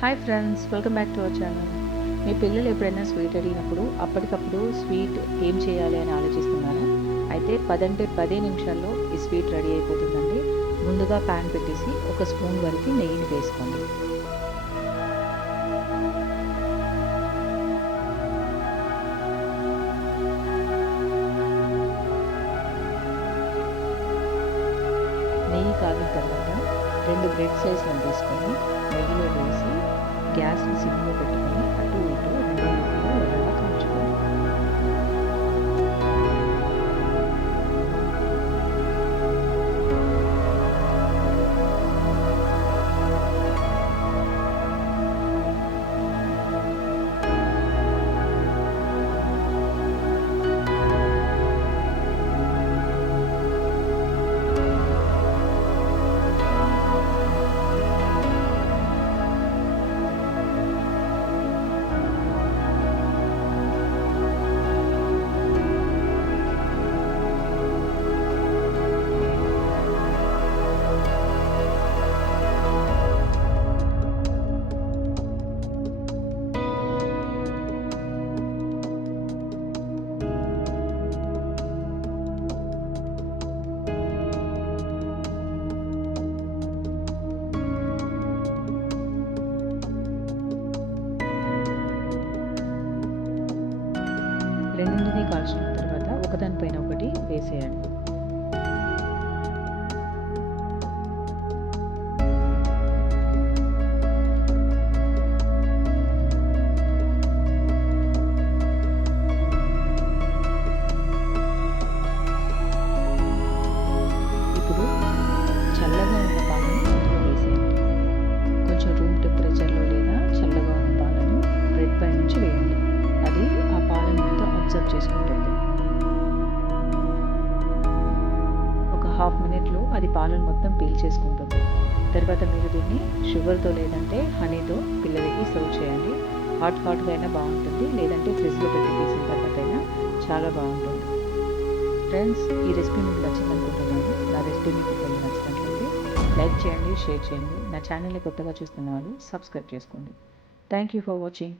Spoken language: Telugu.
Hi friends welcome back to our channel మీ పిల్లలు ఎప్పుడైనా స్వీట్ అడిగినప్పుడు అప్పటికప్పుడు స్వీట్ ఏం చేయాలి అని ఆలోచిస్తున్నారా? అయితే పదంటే పదే నిమిషాల్లో ఈ స్వీట్ రెడీ అయిపోతుందండి. ముందుగా ప్యాన్ పెట్టేసి ఒక స్పూన్ వరకు నెయ్యిని వేసుకోండి. నెయ్యి కాగిన తర్వాత రెండు బ్రెడ్ సైజులను తీసుకొని నెయ్యిలో వేసి gas and sigma రెండింటిని కాల్చిన తర్వాత ఒకదానిపైన ఒకటి వేసేయండి. అబ్జర్వ్ చేసుకుంటుంది. ఒక హాఫ్ మినిట్లో అది పాలను మొత్తం పీల్ చేసుకుంటుంది. తర్వాత మీరు దీన్ని షుగర్తో లేదంటే హనీతో పిల్లలకి సర్వ్ చేయండి. హాట్ హాట్గా అయినా బాగుంటుంది. లేదంటే ఫ్రిడ్జ్లో పెట్టి తీసిన తర్వాత అయినా చాలా బాగుంటుంది. ఫ్రెండ్స్ ఈ రెసిపీ మీకు నచ్చిందనుకుంటున్నాను. నా రెసిపీ మీకు కొన్ని నచ్చినట్లయితే లైక్ చేయండి షేర్ చేయండి. నా ఛానల్ని కొత్తగా చూస్తున్న వాళ్ళు సబ్స్క్రైబ్ చేసుకోండి. Thank you for watching.